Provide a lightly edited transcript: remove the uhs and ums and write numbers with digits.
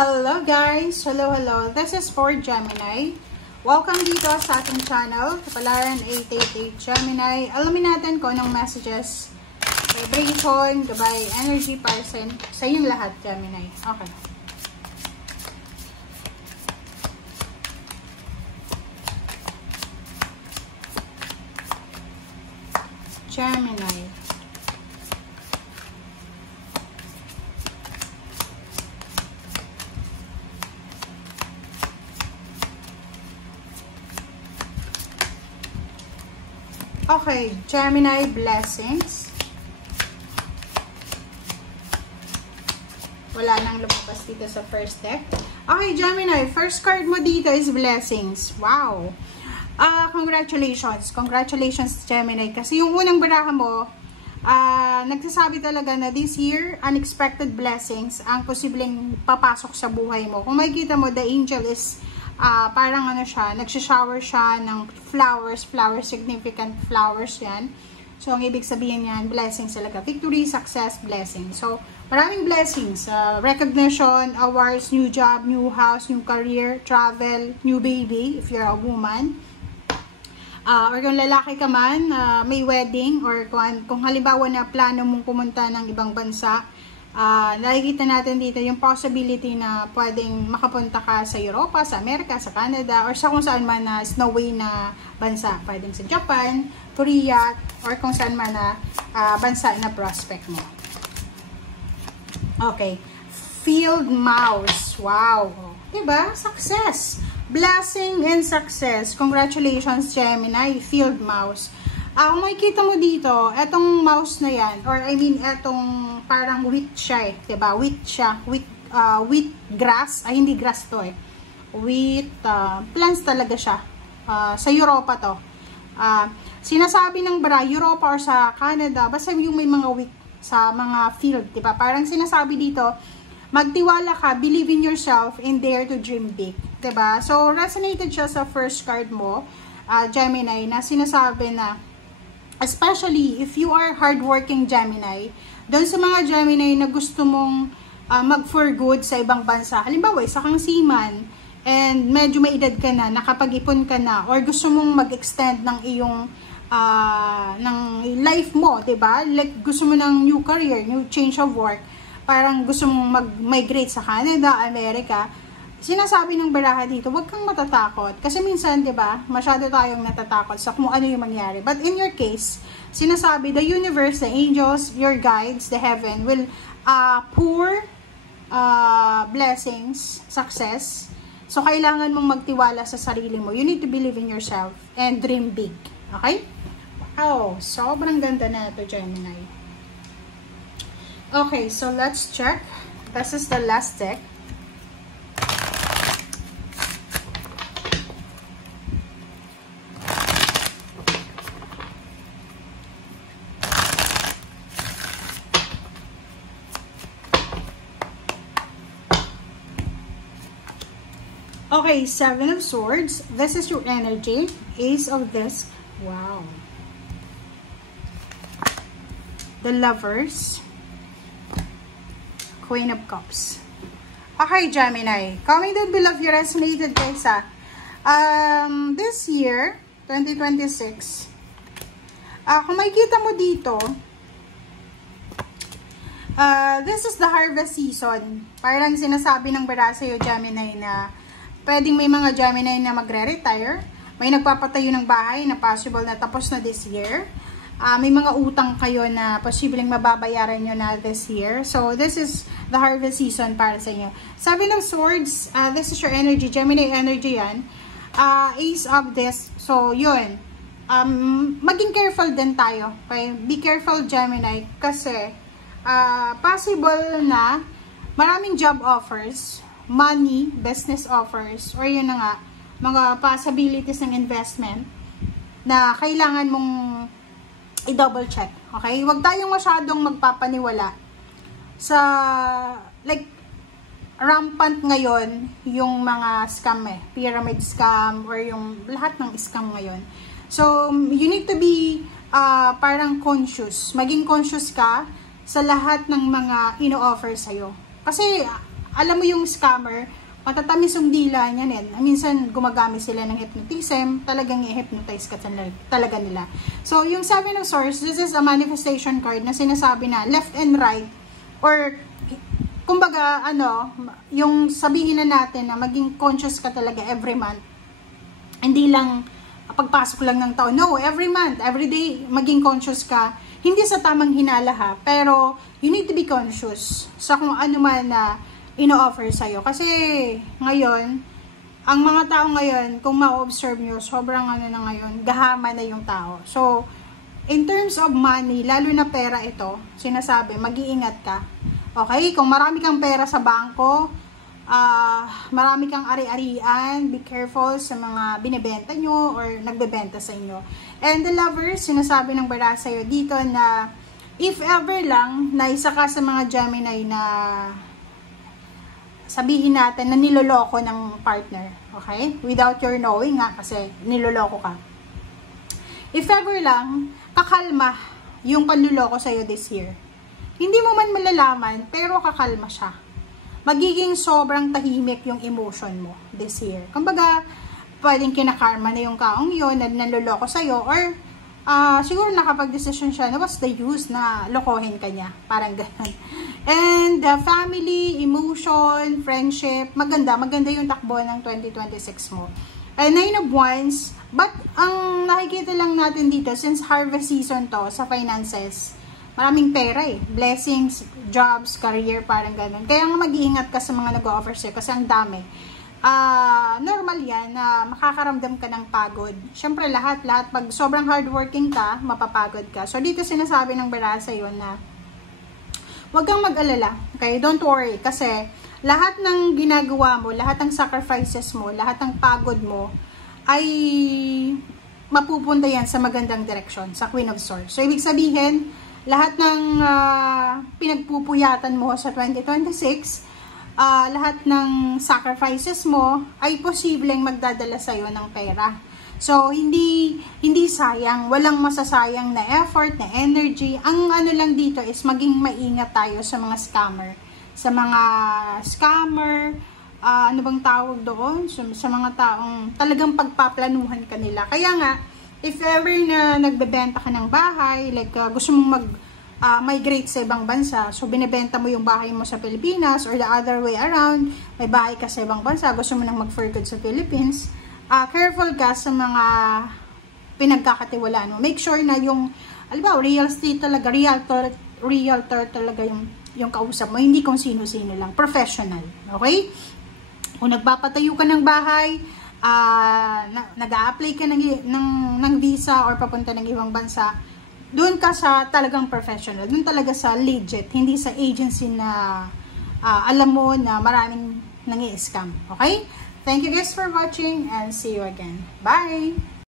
Hello guys! Hello! This is for Gemini. Welcome dito sa ating channel, Kapalaran 888 Gemini. Alamin natin kung anong messages, vibration, gabay, energy para sa inyong lahat, Gemini. Okay. Gemini. Okay, Gemini, blessings. Wala nang lumabas dito sa first deck. Okay, Gemini, first card mo dito is blessings. Wow! Congratulations. Congratulations, Gemini. Kasi yung unang baraha mo, nagsasabi talaga na this year, unexpected blessings ang posibleng papasok sa buhay mo. Kung makikita mo, the angel is parang ano siya, nagsishower siya ng flowers, significant flowers yan. So, ang ibig sabihin yan, blessings talaga. Victory, success, blessing. So, maraming blessings. Recognition, awards, new job, new house, new career, travel, new baby, if you're a woman. Or kung lalaki ka man, may wedding, or kung halimbawa na plano mong pumunta ng ibang bansa, nakikita natin dito yung possibility na pwedeng makapunta ka sa Europa, sa Amerika, sa Canada, or sa kung saan man na snowy na bansa. Pwedeng sa Japan, Korea, or kung saan man na bansa na prospect mo. Okay. Field mouse. Wow. Diba? Success. Blessing and success. Congratulations, Gemini. Field mouse. Kung makikita mo dito, etong mouse na yan, or I mean, etong parang wheat siya eh, diba? Wheat siya, wheat grass, ay hindi grass to eh. Wheat, plants talaga siya. Sa Europa to. Sinasabi ng Europa or sa Canada, basta yung may mga wheat sa mga field, diba? Parang sinasabi dito, magtiwala ka, believe in yourself, and dare to dream big, diba? So, resonated siya sa first card mo, Gemini, na sinasabi na, especially if you are hardworking Gemini, doon sa mga Gemini na gusto mong mag-for good sa ibang bansa, halimbawa, isa kang seaman, and medyo may edad ka na, nakapag-ipon ka na, or gusto mong mag-extend ng iyong ng life mo, diba? Like, gusto mo ng new career, new change of work, parang gusto mong mag-migrate sa Canada, America, sinasabi ng baraha dito, huwag kang matatakot. Kasi minsan, di ba, masyado tayong natatakot sa kung ano yung mangyari. But in your case, sinasabi, the universe, the angels, your guides, the heaven, will pour blessings, success. So, kailangan mong magtiwala sa sarili mo. You need to believe in yourself and dream big. Okay? Wow, sobrang ganda na ito, Gemini. Okay, so let's check. This is the last deck. Okay, Seven of Swords. This is your energy. Ace of this. Wow. The Lovers. Queen of Cups. Okay, Gemini. Comment down below if you resonated, guys. This year, 2026, kung makikita mo dito, this is the harvest season. Parang sinasabi ng bara sa'yo, Gemini, na pwedeng may mga Gemini na magre-retire. May nagpapatayo ng bahay na possible na tapos na this year. May mga utang kayo na posibleng mababayaran nyo na this year. So, this is the harvest season para sa inyo. Seven of Swords, this is your energy. Gemini energy yan. Ace of this. So, yun. Maging careful din tayo. Okay? Be careful, Gemini. Kasi, possible na maraming job offers, money, business offers, or yun na nga, mga possibilities ng investment na kailangan mong i-double check. Okay? Huwag tayong masyadong magpapaniwala sa, like, rampant ngayon yung mga scam eh. Pyramid scam or yung lahat ng scam ngayon. So, you need to be parang conscious. Maging conscious ka sa lahat ng mga ino-offer sa'yo. Kasi, alam mo yung scammer, matatamis yung dila niyan eh. Minsan gumagamit sila ng hypnotism, talagang i-hypnotize ka talaga nila. So, yung Seven of Swords, this is a manifestation card na sinasabi na left and right, or kumbaga, yung sabihin na natin na maging conscious ka talaga every month. Hindi lang pagpasok lang ng taon. No, every month, every day, maging conscious ka. Hindi sa tamang hinala ha, pero you need to be conscious sa kung ano man na ino-offer sa'yo. Kasi ngayon, ang mga tao ngayon, kung ma-observe nyo, sobrang na ngayon, gahama na yung tao. So, in terms of money, lalo na pera ito, sinasabi, mag-iingat ka. Okay? Kung marami kang pera sa bangko, marami kang ari-arian, be careful sa mga binibenta nyo or nagbebenta sa inyo. And the Lovers, sinasabi ng bara sa'yo dito na if ever lang na isa ka sa mga Gemini na sabihin natin na niloloko ng partner, okay? Without your knowing nga, kasi niloloko ka. If ever lang, kakalma yung panluloko sa'yo this year. Hindi mo man malalaman, pero kakalma siya. Magiging sobrang tahimik yung emotion mo this year. Kumbaga, pwedeng kinakarma na yung kaong yun na naloloko sa'yo, or siguro nakapag-desisyon siya na what's the use na lokohin ka niya. Parang ganun. And family, emotion, friendship, maganda yung takbo ng 2026 mo. Nine of Wands, but ang nakikita lang natin dito, since harvest season to sa finances, maraming pera eh. Blessings, jobs, career, parang ganun. Kaya nga mag-iingat ka sa mga nag-o-offer sa'yo kasi ang dami. Normal yan na makakaramdam ka ng pagod. Siyempre lahat, pag sobrang hardworking ka, mapapagod ka. So dito sinasabi ng bara sa'yo na huwag kang mag-alala. Okay? Don't worry. Kasi lahat ng ginagawa mo, lahat ng sacrifices mo, lahat ng pagod mo, ay mapupunta yan sa magandang direksyon, sa Queen of Swords. So ibig sabihin, lahat ng pinagpupuyatan mo sa 2026, lahat ng sacrifices mo ay posibleng magdadala sa'yo ng pera. So, hindi sayang, walang masasayang na effort, na energy. Ang ano lang dito is maging maingat tayo sa mga scammer. Sa mga scammer, ano bang tawag doon? Sa mga taong talagang pagpaplanuhan ka nila. Kaya nga, if ever na nagbebenta ka ng bahay, like gusto mong migrate sa ibang bansa, so binibenta mo yung bahay mo sa Pilipinas or the other way around, may bahay ka sa ibang bansa, gusto mo nang mag-for good sa Philippines, careful ka sa mga pinagkakatiwalaan mo. Make sure na yung, alam real estate talaga, realtor talaga yung kausap mo, hindi kung sino-sino lang, professional, okay? Kung nagpapatayo ka ng bahay, nag-a-apply ka ng visa or papunta ng ibang bansa, doon ka sa talagang professional, doon talaga sa legit, hindi sa agency na alam mo na maraming nangi-scam. Okay? Thank you guys for watching and see you again. Bye!